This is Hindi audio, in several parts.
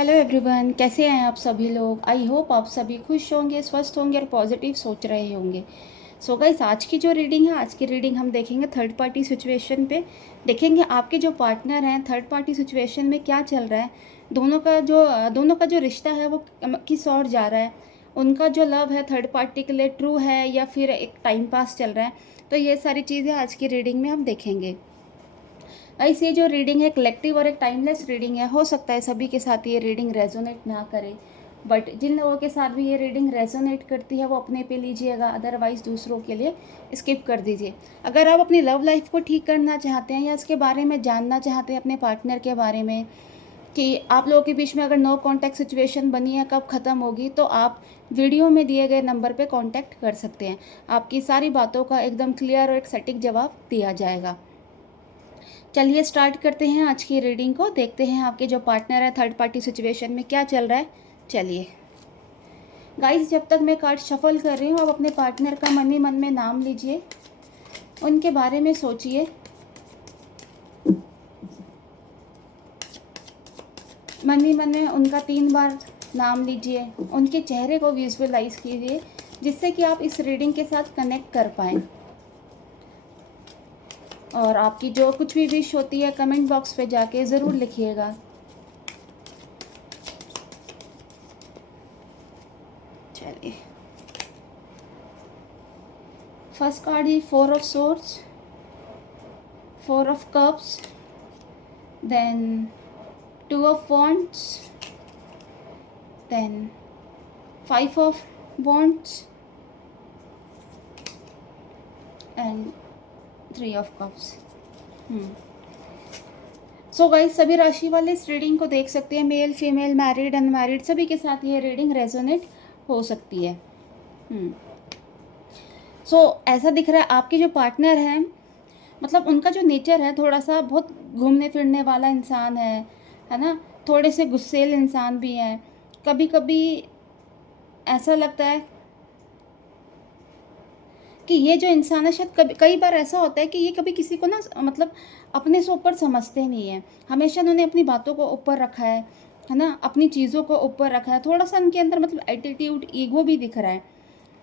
हेलो एवरीवन, कैसे हैं आप सभी लोग। आई होप आप सभी खुश होंगे, स्वस्थ होंगे और पॉजिटिव सोच रहे होंगे। सो गाइस, आज की जो रीडिंग है, आज की रीडिंग हम देखेंगे थर्ड पार्टी सिचुएशन पे। देखेंगे आपके जो पार्टनर हैं थर्ड पार्टी सिचुएशन में क्या चल रहा है। दोनों का जो रिश्ता है वो किस ओर जा रहा है। उनका जो लव है थर्ड पार्टी के लिए ट्रू है या फिर एक टाइम पास चल रहा है। तो ये सारी चीज़ें आज की रीडिंग में हम देखेंगे। गाइस, ये जो रीडिंग है कलेक्टिव और एक टाइमलेस रीडिंग है। हो सकता है सभी के साथ ये रीडिंग रेजोनेट ना करे, बट जिन लोगों के साथ भी ये रीडिंग रेजोनेट करती है वो अपने पे लीजिएगा, अदरवाइज़ दूसरों के लिए स्किप कर दीजिए। अगर आप अपनी लव लाइफ को ठीक करना चाहते हैं या इसके बारे में जानना चाहते हैं अपने पार्टनर के बारे में कि आप लोगों के बीच में अगर नो कॉन्टैक्ट सिचुएशन बनी है कब ख़त्म होगी, तो आप वीडियो में दिए गए नंबर पे कांटेक्ट कर सकते हैं। आपकी सारी बातों का एकदम क्लियर और एक सटीक जवाब दिया जाएगा। चलिए स्टार्ट करते हैं आज की रीडिंग को। देखते हैं आपके जो पार्टनर है थर्ड पार्टी सिचुएशन में क्या चल रहा है। चलिए गाइस, जब तक मैं कार्ड शफल कर रही हूँ आप अपने पार्टनर का मन ही मन में नाम लीजिए, उनके बारे में सोचिए। मन ही मन में उनका 3 बार नाम लीजिए, उनके चेहरे को विजुअलाइज कीजिए जिससे कि आप इस रीडिंग के साथ कनेक्ट कर पाएँ। और आपकी जो कुछ भी विश होती है कमेंट बॉक्स पे जाके ज़रूर लिखिएगा। चलिए, फर्स्ट कार्ड है 4 of swords, 4 of cups, then 2 of wands, then 5 of wands and 3 of cups. So guys, सभी राशि वाले इस रीडिंग को देख सकते हैं। मेल फीमेल, मैरिड अनमैरिड, सभी के साथ ये रीडिंग रेजोनेट हो सकती है। सो ऐसा दिख रहा है आपके जो पार्टनर हैं, मतलब उनका जो नेचर है थोड़ा सा बहुत घूमने फिरने वाला इंसान है ना। थोड़े से गुस्सैल इंसान भी हैं। कभी कभी ऐसा लगता है कि ये जो इंसान है शायद कई बार ऐसा होता है कि ये कभी किसी को ना मतलब अपने से ऊपर समझते नहीं हैं। हमेशा उन्होंने अपनी बातों को ऊपर रखा है ना, अपनी चीज़ों को ऊपर रखा है। थोड़ा सा उनके अंदर मतलब एटीट्यूड, ईगो भी दिख रहा है।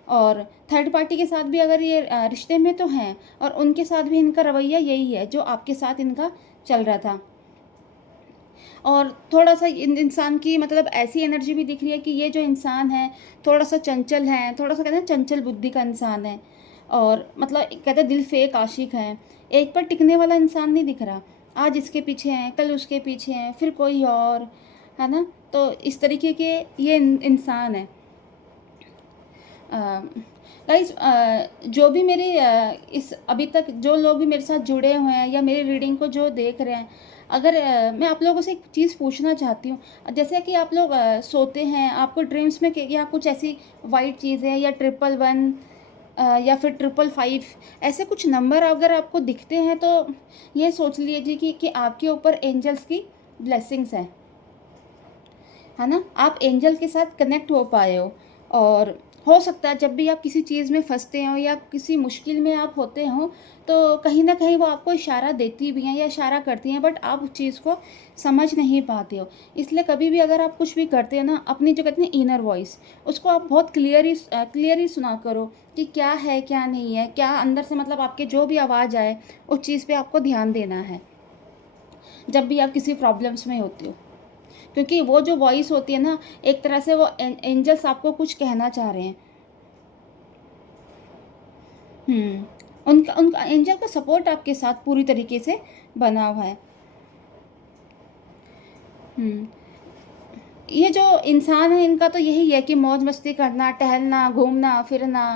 और थर्ड पार्टी के साथ भी अगर ये रिश्ते में तो हैं, और उनके साथ भी इनका रवैया यही है जो आपके साथ इनका चल रहा था। और थोड़ा सा इंसान की मतलब ऐसी एनर्जी भी दिख रही है कि ये जो इंसान है थोड़ा सा चंचल है, थोड़ा सा कहते हैं चंचल बुद्धि का इंसान है। और मतलब कहते हैं दिल फेक आशिक है, एक पर टिकने वाला इंसान नहीं दिख रहा। आज इसके पीछे हैं, कल उसके पीछे हैं, फिर कोई और, है ना। तो इस तरीके के ये इंसान है। गाइस, जो भी मेरे इस अभी तक जो लोग भी मेरे साथ जुड़े हुए हैं या मेरी रीडिंग को जो देख रहे हैं, अगर मैं आप लोगों से एक चीज़ पूछना चाहती हूँ। जैसे कि आप लोग सोते हैं, आपको ड्रीम्स में या कुछ ऐसी वाइट चीज़ें या 111 या फिर 555 ऐसे कुछ नंबर अगर आपको दिखते हैं, तो ये सोच लीजिए कि आपके ऊपर एंजल्स की ब्लेसिंग्स हैं, है ना। आप एंजल के साथ कनेक्ट हो पाए हो। और हो सकता है जब भी आप किसी चीज़ में फंसते हो या किसी मुश्किल में आप होते हो, तो कहीं ना कहीं वो आपको इशारा देती भी हैं या इशारा करती हैं, बट आप उस चीज़ को समझ नहीं पाते हो। इसलिए कभी भी अगर आप कुछ भी करते हैं ना, अपनी जो कहते हैं इनर वॉइस, उसको आप बहुत क्लियरली सुना करो कि क्या है क्या नहीं है, क्या अंदर से मतलब आपके जो भी आवाज़ आए उस चीज़ पे आपको ध्यान देना है जब भी आप किसी प्रॉब्लम्स में होते हो। क्योंकि वो जो वॉइस होती है ना, एक तरह से वो एंजल्स आपको कुछ कहना चाह रहे हैं। उनका उनका एंजल का सपोर्ट आपके साथ पूरी तरीके से बना हुआ है। ये जो इंसान है इनका तो यही है कि मौज मस्ती करना, टहलना, घूमना फिरना,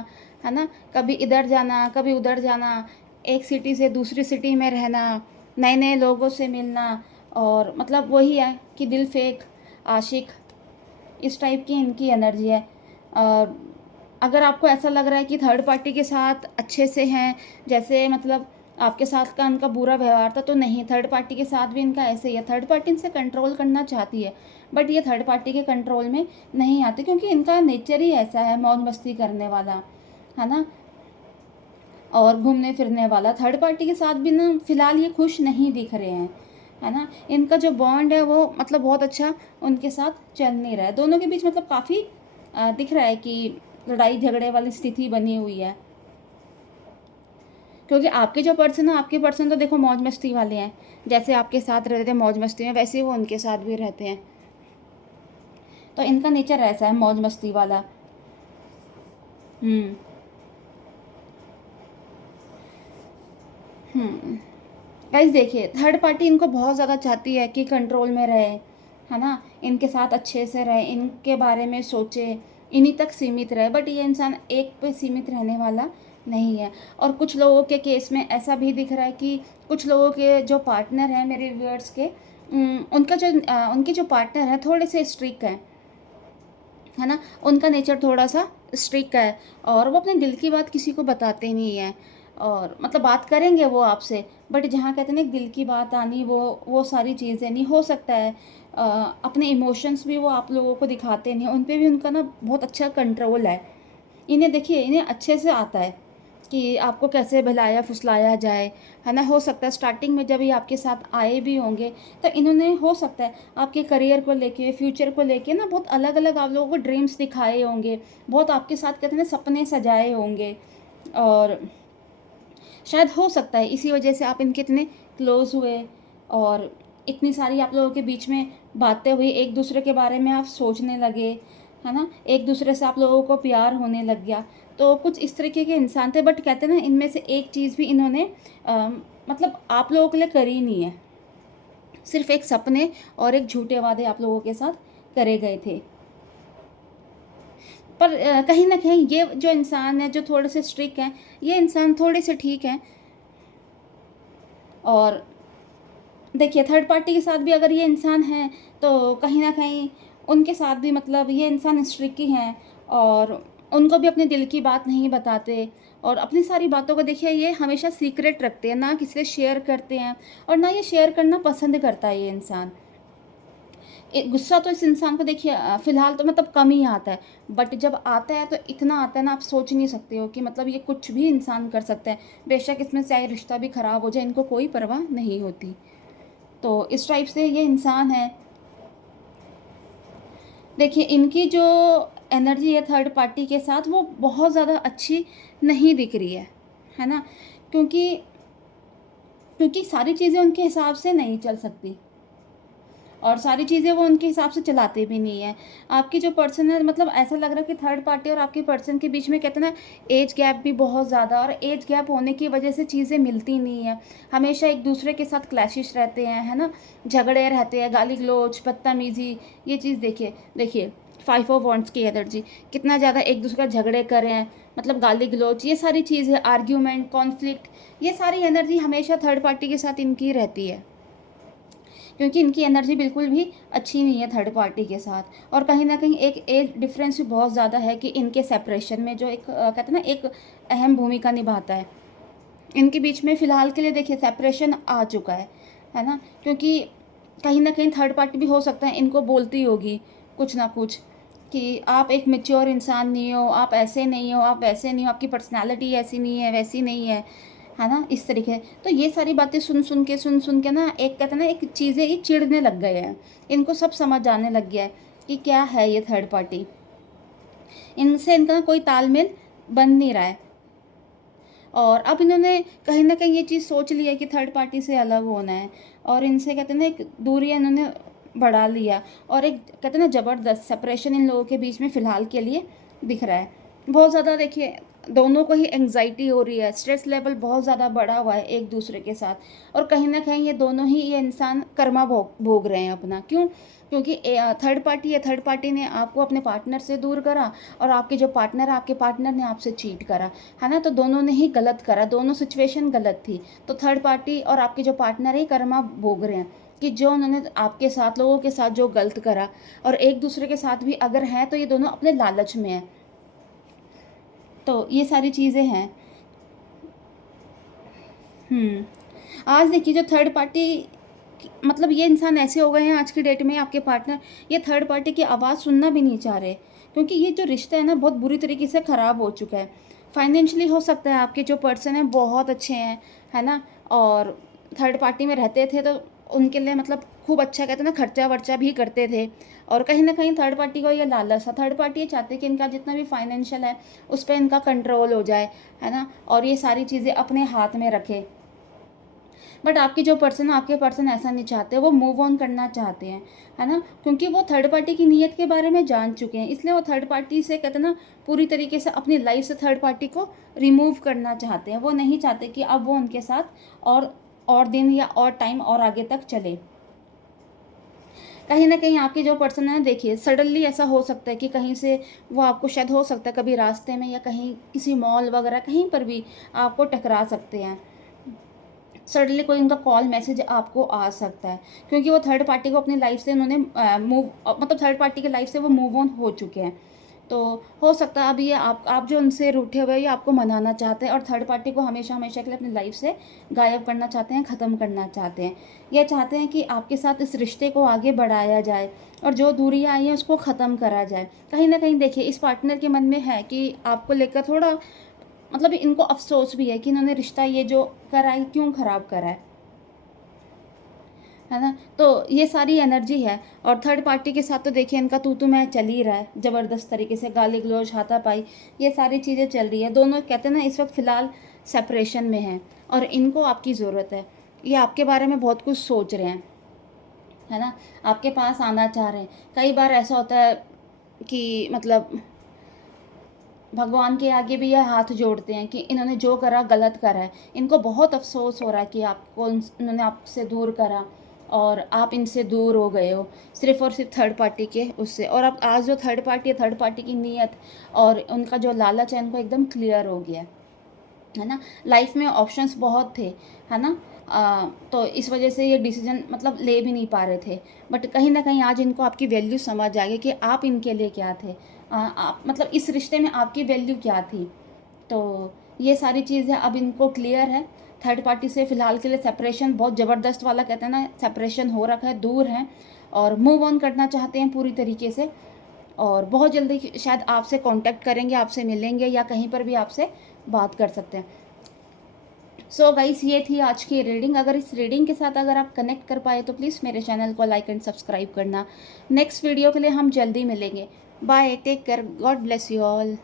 है ना। कभी इधर जाना, कभी उधर जाना, एक सिटी से दूसरी सिटी में रहना, नए नए लोगों से मिलना। और मतलब वही है कि दिल फेक आशिक, इस टाइप की इनकी एनर्जी है। और अगर आपको ऐसा लग रहा है कि थर्ड पार्टी के साथ अच्छे से हैं, जैसे मतलब आपके साथ का उनका बुरा व्यवहार था, तो नहीं, थर्ड पार्टी के साथ भी इनका ऐसे ही है। थर्ड पार्टी इनसे कंट्रोल करना चाहती है, बट ये थर्ड पार्टी के कंट्रोल में नहीं आती, क्योंकि इनका नेचर ही ऐसा है, मौज मस्ती करने वाला, है ना, और घूमने फिरने वाला। थर्ड पार्टी के साथ भी ना फिलहाल ये खुश नहीं दिख रहे हैं, है ना। इनका जो बॉन्ड है वो मतलब बहुत अच्छा उनके साथ चल नहीं रहा है, दोनों के बीच मतलब काफ़ी दिख रहा है कि लड़ाई झगड़े वाली स्थिति बनी हुई है। क्योंकि आपके जो पर्सन है, आपके पर्सन तो देखो मौज मस्ती वाले हैं, जैसे आपके साथ रहते हैं मौज मस्ती में, वैसे ही वो उनके साथ भी रहते हैं। तो इनका नेचर ऐसा है मौज मस्ती वाला। हम्म हम्म गाइस देखिए, थर्ड पार्टी इनको बहुत ज़्यादा चाहती है कि कंट्रोल में रहे, है ना, इनके साथ अच्छे से रहे, इनके बारे में सोचे, इन्हीं तक सीमित रहे। बट ये इंसान एक पे सीमित रहने वाला नहीं है। और कुछ लोगों के केस में ऐसा भी दिख रहा है कि कुछ लोगों के जो पार्टनर हैं मेरे व्यूअर्स के, उनका जो उनके जो पार्टनर हैं थोड़े से स्ट्रिक्ट हैं, है ना, उनका नेचर थोड़ा सा स्ट्रिक्ट है, और वो अपने दिल की बात किसी को बताते नहीं हैं। और मतलब बात करेंगे वो आपसे, बट जहाँ कहते हैं ना दिल की बात आनी, वो सारी चीज़ें नहीं हो सकता है। अपने इमोशंस भी वो आप लोगों को दिखाते नहीं, उन पे भी उनका ना बहुत अच्छा कंट्रोल है। इन्हें देखिए, इन्हें अच्छे से आता है कि आपको कैसे बहलाया फुसलाया जाए, है ना। हो सकता है स्टार्टिंग में जब ये आपके साथ आए भी होंगे तो इन्होंने हो सकता है आपके करियर को लेके, फ्यूचर को लेके ना बहुत अलग अलग आप लोगों को ड्रीम्स दिखाए होंगे, बहुत आपके साथ कहते हैं ना सपने सजाए होंगे। और शायद हो सकता है इसी वजह से आप इनके इतने क्लोज़ हुए, और इतनी सारी आप लोगों के बीच में बातें हुई, एक दूसरे के बारे में आप सोचने लगे, है ना, एक दूसरे से आप लोगों को प्यार होने लग गया। तो कुछ इस तरीके के इंसान थे, बट कहते हैं ना इनमें से एक चीज़ भी इन्होंने मतलब आप लोगों के लिए करी नहीं है, सिर्फ एक सपने और एक झूठे वादे आप लोगों के साथ करे गए थे। पर कहीं ना कहीं ये जो इंसान है जो थोड़े से स्ट्रिक्ट हैं, ये इंसान थोड़े से ठीक हैं। और देखिए, थर्ड पार्टी के साथ भी अगर ये इंसान हैं तो कहीं ना कहीं उनके साथ भी मतलब ये इंसान स्ट्रिक्ट ही हैं, और उनको भी अपने दिल की बात नहीं बताते, और अपनी सारी बातों को देखिए ये हमेशा सीक्रेट रखते हैं, ना किसी से शेयर करते हैं, और ना ये शेयर करना पसंद करता है ये इंसान। गुस्सा तो इस इंसान को देखिए फ़िलहाल तो मतलब कम ही आता है, बट जब आता है तो इतना आता है ना, आप सोच नहीं सकते हो कि मतलब ये कुछ भी इंसान कर सकता है। बेशक इसमें चाहे रिश्ता भी ख़राब हो जाए, इनको कोई परवाह नहीं होती। तो इस टाइप से ये इंसान है। देखिए, इनकी जो एनर्जी है थर्ड पार्टी के साथ वो बहुत ज़्यादा अच्छी नहीं दिख रही है ना? क्योंकि क्योंकि सारी चीज़ें उनके हिसाब से नहीं चल सकती, और सारी चीज़ें वो उनके हिसाब से चलाते भी नहीं हैं। आपकी जो पर्सन है मतलब ऐसा लग रहा है कि थर्ड पार्टी और आपके पर्सन के बीच में कहते हैं ना एज गैप भी बहुत ज़्यादा, और एज गैप होने की वजह से चीज़ें मिलती नहीं हैं। हमेशा एक दूसरे के साथ क्लैशेस रहते हैं, है ना, झगड़े रहते हैं, गाली गलौज, बदतमीज़ी, ये चीज़ देखिए देखिए 5 ऑफ वॉन्ड्स की एनर्जी, कितना ज़्यादा एक दूसरे का झगड़े कर रहे हैं, मतलब गाली गलौज, ये सारी चीज़ें, आर्ग्यूमेंट, कॉन्फ्लिक्ट, ये सारी एनर्जी हमेशा थर्ड पार्टी के साथ इनकी रहती है। क्योंकि इनकी एनर्जी बिल्कुल भी अच्छी नहीं है थर्ड पार्टी के साथ। और कहीं ना कहीं एक एज डिफरेंस भी बहुत ज़्यादा है कि इनके सेपरेशन में जो एक कहते हैं ना एक अहम भूमिका निभाता है। इनके बीच में फ़िलहाल के लिए देखिए सेपरेशन आ चुका है ना। क्योंकि कहीं ना कहीं थर्ड पार्टी भी हो सकता है इनको बोलती होगी कुछ ना कुछ कि आप एक मैच्योर इंसान नहीं हो, आप ऐसे नहीं हो, आप वैसे नहीं हो, आपकी पर्सनालिटी ऐसी नहीं है, वैसी नहीं है ना, इस तरीके। तो ये सारी बातें सुन सुन के ना एक कहते हैं ना एक चीज़ें ये चिढ़ने लग गए हैं, इनको सब समझ आने लग गया है कि क्या है ये थर्ड पार्टी, इनसे इनका ना कोई तालमेल बन नहीं रहा है। और अब इन्होंने कहीं ना कहीं ये चीज़ सोच लिया कि थर्ड पार्टी से अलग होना है, और इनसे कहते हैं ना एक दूरी इन्होंने बढ़ा लिया, और एक कहते हैं ना ज़बरदस्त सेपरेशन इन लोगों के बीच में फ़िलहाल के लिए दिख रहा है। बहुत ज़्यादा देखिए दोनों को ही एंग्जाइटी हो रही है, स्ट्रेस लेवल बहुत ज़्यादा बढ़ा हुआ है एक दूसरे के साथ, और कहीं ना कहीं ये दोनों ही ये इंसान कर्मा भोग रहे हैं अपना। क्यों? क्योंकि थर्ड पार्टी है, थर्ड पार्टी ने आपको अपने पार्टनर से दूर करा, और आपके जो पार्टनर है आपके पार्टनर ने आपसे चीट करा, है ना। तो दोनों ने ही गलत करा, दोनों सिचुएशन गलत थी। तो थर्ड पार्टी और आपके जो पार्टनर है कर्मा भोग रहे हैं कि जो उन्होंने आपके साथ लोगों के साथ जो गलत करा, और एक दूसरे के साथ भी अगर हैं तो ये दोनों अपने लालच में हैं। तो ये सारी चीज़ें हैं। आज देखिए जो थर्ड पार्टी मतलब ये इंसान ऐसे हो गए हैं आज की डेट में, आपके पार्टनर ये थर्ड पार्टी की आवाज़ सुनना भी नहीं चाह रहे, क्योंकि ये जो रिश्ता है ना बहुत बुरी तरीके से ख़राब हो चुका है। फाइनेंशियली हो सकता है आपके जो पर्सन हैं बहुत अच्छे हैं, है ना, और थर्ड पार्टी में रहते थे तो उनके लिए मतलब खूब अच्छा कहते हैं ना खर्चा वर्चा भी करते थे। और कहीं ना कहीं थर्ड पार्टी को ये लालच था, थर्ड पार्टी ये चाहते कि इनका जितना भी फाइनेंशियल है उस पर इनका कंट्रोल हो जाए, है ना, और ये सारी चीज़ें अपने हाथ में रखे। बट आपकी जो पर्सन है, आपके पर्सन ऐसा नहीं चाहते, वो मूव ऑन करना चाहते हैं, है ना, क्योंकि वो थर्ड पार्टी की नीयत के बारे में जान चुके हैं, इसलिए वो थर्ड पार्टी से कहते हैं ना पूरी तरीके से अपनी लाइफ से थर्ड पार्टी को रिमूव करना चाहते हैं। वो नहीं चाहते कि अब वो उनके साथ और दिन या और टाइम और आगे तक चले। कहीं ना कहीं आपके जो पर्सन है, देखिए सडनली ऐसा हो सकता है कि कहीं से वो आपको शायद हो सकता है कभी रास्ते में या कहीं किसी मॉल वगैरह कहीं पर भी आपको टकरा सकते हैं। सडनली कोई उनका कॉल मैसेज आपको आ सकता है, क्योंकि वो थर्ड पार्टी को अपनी लाइफ से उन्होंने मतलब थर्ड पार्टी की लाइफ से वो मूव ऑन हो चुके हैं। तो हो सकता है अभी ये आप जो उनसे रूठे हुए ये आपको मनाना चाहते हैं और थर्ड पार्टी को हमेशा हमेशा के लिए अपनी लाइफ से गायब करना चाहते हैं, ख़त्म करना चाहते हैं। ये चाहते हैं कि आपके साथ इस रिश्ते को आगे बढ़ाया जाए और जो दूरियां आई हैं उसको ख़त्म करा जाए। कहीं ना कहीं देखिए इस पार्टनर के मन में है कि आपको लेकर थोड़ा मतलब इनको अफसोस भी है कि इन्होंने रिश्ता ये जो करा है क्यों ख़राब करा है ना। तो ये सारी एनर्जी है। और थर्ड पार्टी के साथ तो देखिए इनका तू मैं चल ही रहा है, ज़बरदस्त तरीके से गाली गलौज हाथापाई ये सारी चीज़ें चल रही है। दोनों कहते हैं ना इस वक्त फ़िलहाल सेपरेशन में हैं और इनको आपकी ज़रूरत है। ये आपके बारे में बहुत कुछ सोच रहे हैं, है ना, आपके पास आना चाह रहे हैं। कई बार ऐसा होता है कि मतलब भगवान के आगे भी यह हाथ जोड़ते हैं कि इन्होंने जो करा गलत करा है। इनको बहुत अफसोस हो रहा है कि आपको इन्होंने आपसे दूर करा और आप इनसे दूर हो गए हो सिर्फ़ और सिर्फ थर्ड पार्टी के उससे। और अब आज जो थर्ड पार्टी है, थर्ड पार्टी की नीयत और उनका जो लालच है, इनको एकदम क्लियर हो गया है ना। लाइफ में ऑप्शंस बहुत थे, है ना, तो इस वजह से ये डिसीजन मतलब ले भी नहीं पा रहे थे। बट कहीं ना कहीं आज इनको आपकी वैल्यू समझ आ गई कि आप इनके लिए क्या थे, आप मतलब इस रिश्ते में आपकी वैल्यू क्या थी। तो ये सारी चीज़ें अब इनको क्लियर है। थर्ड पार्टी से फ़िलहाल के लिए सेपरेशन बहुत ज़बरदस्त वाला कहते हैं ना सेपरेशन हो रखा है, दूर हैं और मूव ऑन करना चाहते हैं पूरी तरीके से। और बहुत जल्दी शायद आपसे कांटेक्ट करेंगे, आपसे मिलेंगे या कहीं पर भी आपसे बात कर सकते हैं। सो गाइस ये थी आज की रीडिंग। अगर इस रीडिंग के साथ अगर आप कनेक्ट कर पाए तो प्लीज़ मेरे चैनल को लाइक एंड सब्सक्राइब करना। नेक्स्ट वीडियो के लिए हम जल्दी मिलेंगे। Bye, take care, God bless you all.